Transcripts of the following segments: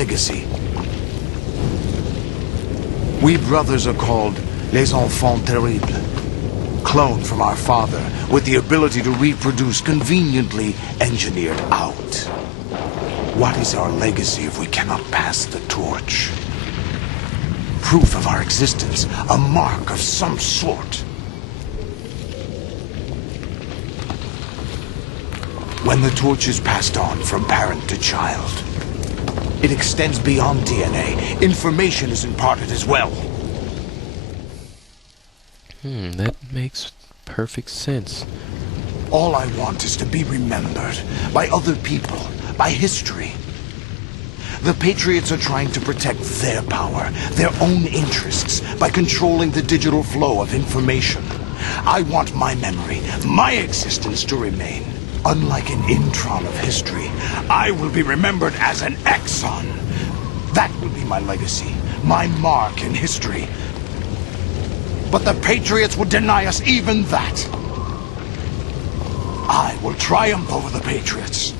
legacy. We brothers are called les enfants terribles, cloned from our father with the ability to reproduce conveniently engineered out. What is our legacy if we cannot pass the torch? Proof of our existence, a mark of some sort. When the torch is passed on from parent to child, it extends beyond DNA. Information is imparted as well. That makes perfect sense. All I want is to be remembered by other people, by history. The Patriots are trying to protect their power, their own interests, by controlling the digital flow of information. I want my memory, my existence to remain. Unlike an intron of history, I will be remembered as an exon. That will be my legacy, my mark in history. But the Patriots would deny us even that. I will triumph over the Patriots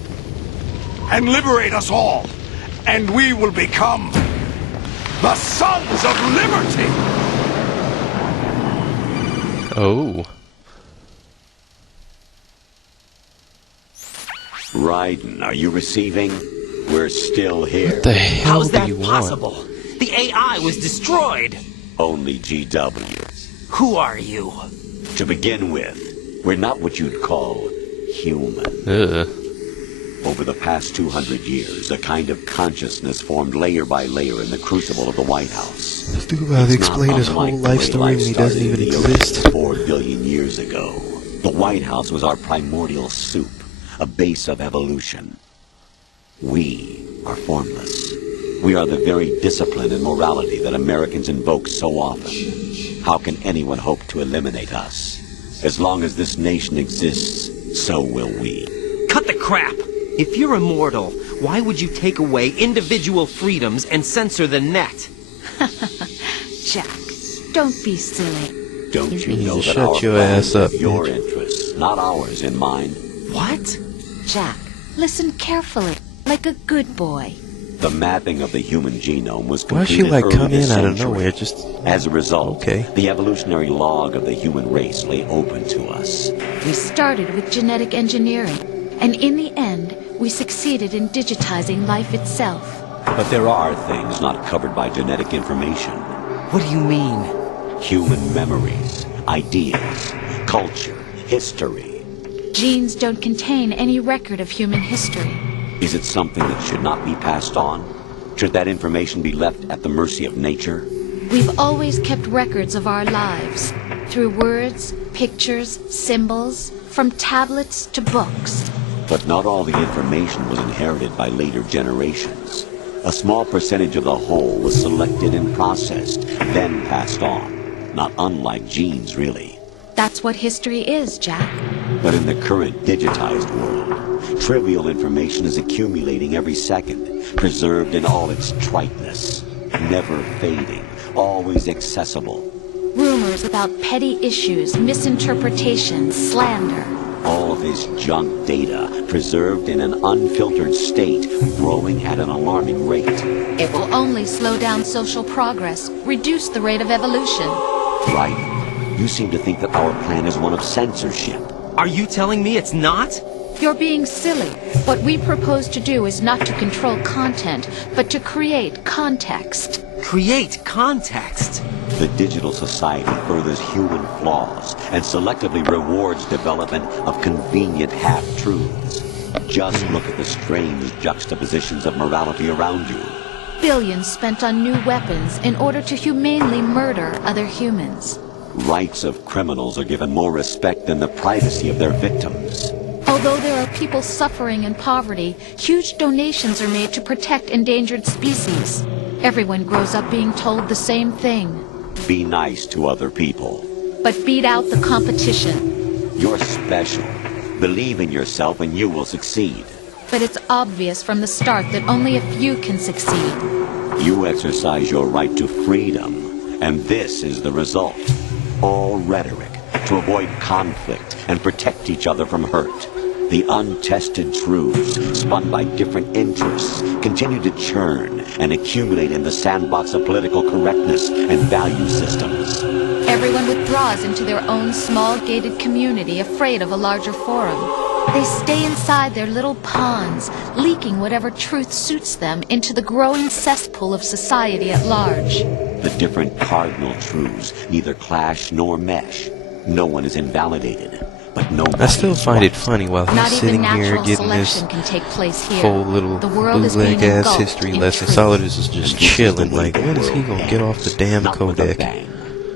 and liberate us all, and we will become the Sons of Liberty! Oh. Raiden, are you receiving? We're still here. What the hell How's do that you possible? want? The AI was destroyed. Only GW. Who are you? To begin with, we're not what you'd call human. Ugh. Over the past 200 years, a kind of consciousness formed layer by layer in the crucible of the White House. Let's think about it. It's Explain not his whole unlike the life way story when he doesn't started even in the exist. Earth 4 billion years ago. The White House was our primordial soup, a base of evolution. We are formless. We are the very discipline and morality that Americans invoke so often. How can anyone hope to eliminate us? As long as this nation exists, so will we. Cut the crap! If you're immortal, why would you take away individual freedoms and censor the net? Jack, don't be silly. Don't you need know to that shut our your ass plans up, have your bitch. interests, not ours in mind? What? Jack, listen carefully, like a good boy. The mapping of the human genome was Why she completed like early come in this out of century. nowhere? Just As a result, Okay. the evolutionary log of the human race lay open to us. We started with genetic engineering, and in the end, we succeeded in digitizing life itself. But there are things not covered by genetic information. What do you mean? Human memories, ideas, culture, history. Genes don't contain any record of human history. Is it something that should not be passed on? Should that information be left at the mercy of nature? We've always kept records of our lives, through words, pictures, symbols, from tablets to books. But not all the information was inherited by later generations. A small percentage of the whole was selected and processed, then passed on. Not unlike genes, really. That's what history is, Jack. But in the current digitized world, trivial information is accumulating every second, preserved in all its triteness, never fading, always accessible. Rumors about petty issues, misinterpretations, slander. All of this junk data, preserved in an unfiltered state, growing at an alarming rate. It will only slow down social progress, reduce the rate of evolution. Right. You seem to think that our plan is one of censorship. Are you telling me it's not? You're being silly. What we propose to do is not to control content, but to create context. Create context. The digital society furthers human flaws and selectively rewards development of convenient half-truths. Just look at the strange juxtapositions of morality around you. Billions spent on new weapons in order to humanely murder other humans. Rights of criminals are given more respect than the privacy of their victims. Although there are people suffering in poverty, huge donations are made to protect endangered species. Everyone grows up being told the same thing. Be nice to other people. But beat out the competition. You're special. Believe in yourself and you will succeed. But it's obvious from the start that only a few can succeed. You exercise your right to freedom, and this is the result. All rhetoric to avoid conflict and protect each other from hurt. The untested truths, spun by different interests, continue to churn and accumulate in the sandbox of political correctness and value systems. Everyone withdraws into their own small gated community, afraid of a larger forum. They stay inside their little ponds, leaking whatever truth suits them into the growing cesspool of society at large. The different cardinal truths neither clash nor mesh. No one is invalidated, but nobody I still is find right. it funny while Not he's even sitting here natural getting this selection can take place here. full little The world is being bootleg ass engulfed history in lesson. truth. Solidus is just And this is chilling. the way Like, the when is he world gonna get off the ends. damn Not with a codec? bang,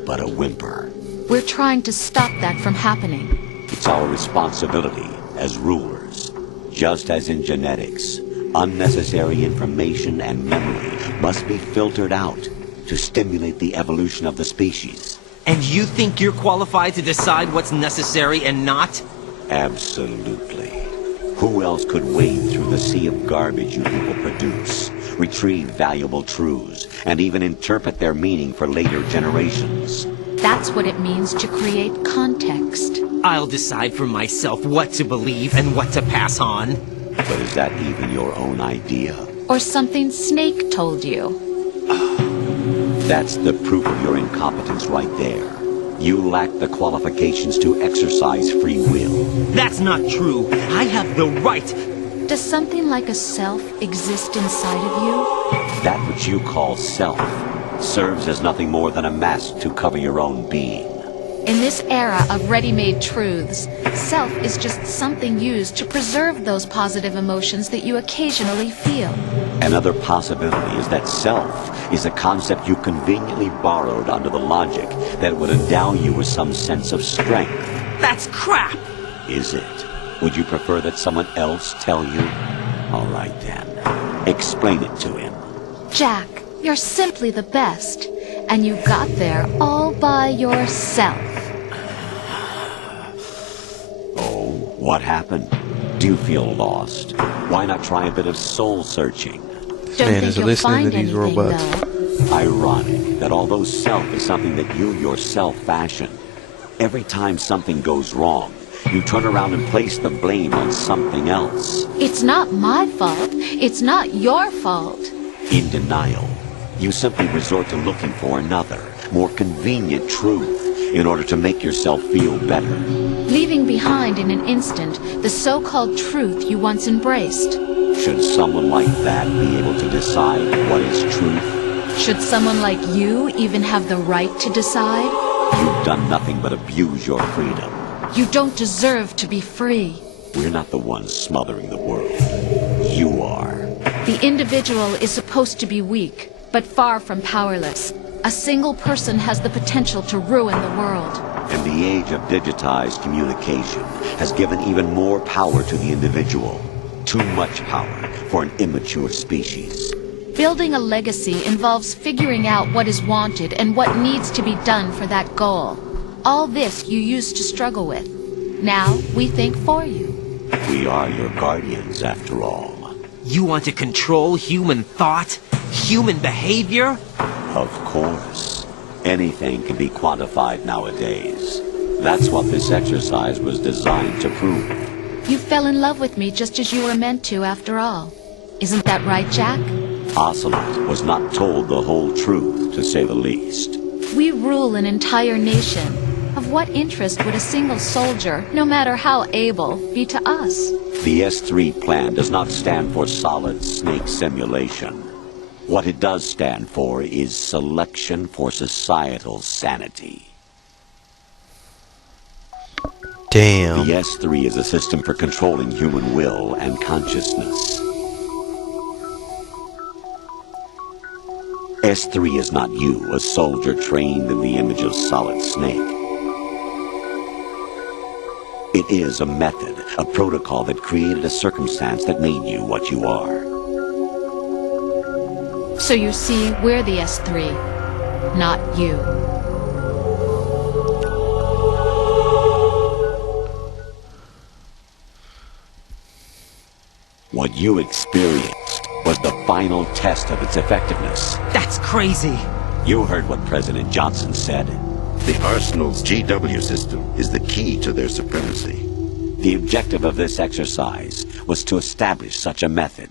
but a whimper. We're trying to stop that from happening. It's our responsibility as rulers. Just as in genetics, unnecessary information and memory must be filtered out to stimulate the evolution of the species. And you think you're qualified to decide what's necessary and not? Absolutely. Who else could wade through the sea of garbage you people produce, retrieve valuable truths, and even interpret their meaning for later generations? That's what it means to create context. I'll decide for myself what to believe and what to pass on. But is that even your own idea? Or something Snake told you. That's the proof of your incompetence right there. You lack the qualifications to exercise free will. That's not true. I have the right. Does something like a self exist inside of you? That which you call self serves as nothing more than a mask to cover your own being. In this era of ready-made truths, self is just something used to preserve those positive emotions that you occasionally feel. Another possibility is that self is a concept you conveniently borrowed under the logic that would endow you with some sense of strength. That's crap. Is it? Would you prefer that someone else tell you? All right then. Explain it to him. Jack, you're simply the best. And you got there all by yourself. Oh, what happened? Do you feel lost? Why not try a bit of soul searching? Don't Man think is you'll listening find to these anything, robots. though. Ironic that although self is something that you yourself fashion, every time something goes wrong, you turn around and place the blame on something else. It's not my fault. It's not your fault. In denial, you simply resort to looking for another, more convenient truth in order to make yourself feel better. Leaving behind in an instant the so-called truth you once embraced. Should someone like that be able to decide what is truth? Should someone like you even have the right to decide? You've done nothing but abuse your freedom. You don't deserve to be free. We're not the ones smothering the world. You are. The individual is supposed to be weak, but far from powerless. A single person has the potential to ruin the world. And the age of digitized communication has given even more power to the individual. Too much power for an immature species. Building a legacy involves figuring out what is wanted and what needs to be done for that goal. All this you used to struggle with. Now we think for you. We are your guardians, after all. You want to control human thought? Human behavior? Of course. Anything can be quantified nowadays. That's what this exercise was designed to prove. You fell in love with me just as you were meant to, after all. Isn't that right, Jack? Ocelot was not told the whole truth, to say the least. We rule an entire nation. Of what interest would a single soldier, no matter how able, be to us? The S3 plan does not stand for solid snake simulation. What it does stand for is selection for societal sanity. Damn. The S3 is a system for controlling human will and consciousness. S3 is not you, a soldier trained in the image of Solid Snake. It is a method, a protocol that created a circumstance that made you what you are. So you see, we're the S3, not you. What you experienced was the final test of its effectiveness. That's crazy. You heard what President Johnson said. The Arsenal's GW system is the key to their supremacy. The objective of this exercise was to establish such a method.